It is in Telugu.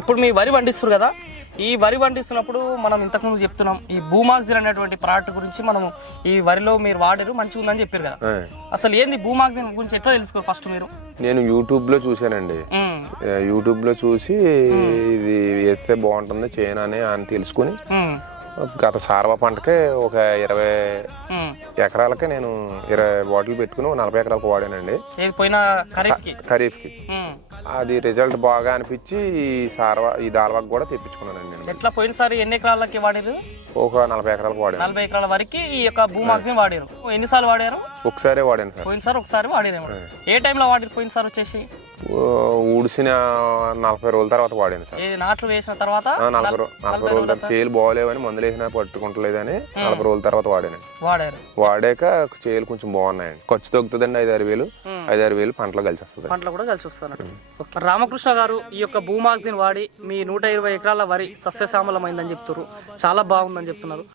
ఇప్పుడు మీ వరి పండిస్తారు కదా, ఈ వరి పండిస్తున్నప్పుడు మనం ఇంతకుముందు చెప్తున్నాం ఈ భూమాక్సిన్ అనేటువంటి ప్రోడక్ట్ గురించి మనం ఈ వరిలో మీరు వాడారు మంచిగా ఉందని చెప్పారు కదా. అసలు ఏంది భూమాక్సిన్ గురించి ఎట్లా తెలుసుకోరు ఫస్ట్ మీరు? నేను యూట్యూబ్ లో చూసానండి. యూట్యూబ్ లో చూసి ఇది వేస్తే బాగుంటుంది చేయను అని తెలుసుకుని గత సార్వ పంటకే ఒక 20 ఎకరాలకే నేను 20 బాటిల్ పెట్టుకుని 40 ఎకరాలకు వాడానండి ఖరీఫ్కి. అది రిజల్ట్ బాగా అనిపించి ఈ దాల్వాకు కూడా తెప్పించుకున్నానండి నేను. ఎట్లా పోయినసారి ఎన్ని ఎకరాలకి వాడారు? ఒక 40 ఎకరాలకు వాడాను. 40 ఎకరాల వరకు ఈ యొక్క భూమాక్సిన్ వాడారు. ఎన్నిసార్లు వాడారు? ఒకసారి వాడాను సార్. పోయినసారి ఒకసారి వాడారు. ఏ టైంలో వాడారు పోయినసారి? వచ్చేసి ఊడిసిన 40 రోజుల తర్వాత వాడాను సార్. నాట్లు వేసిన తర్వాత 40 రోజుల తర్వాత చేలు బాగోలేవని మందులు వేసినా పట్టుకుంటలేదని 40 రోజుల తర్వాత వాడాక చేలు కొంచెం బాగున్నాయండి. ఖర్చు తగ్గుతుందండి. 5-6 వేలు పంటలో కలిసి వస్తుంది. పంటలో కూడా కలిసి వస్తుంది. రామకృష్ణ గారు ఈ యొక్క భూమాక్సిన్ వాడి మీ 120 ఎకరాల వరి సస్యశ్యామలమైందని చెప్తారు, చాలా బాగుందని చెప్తున్నారు.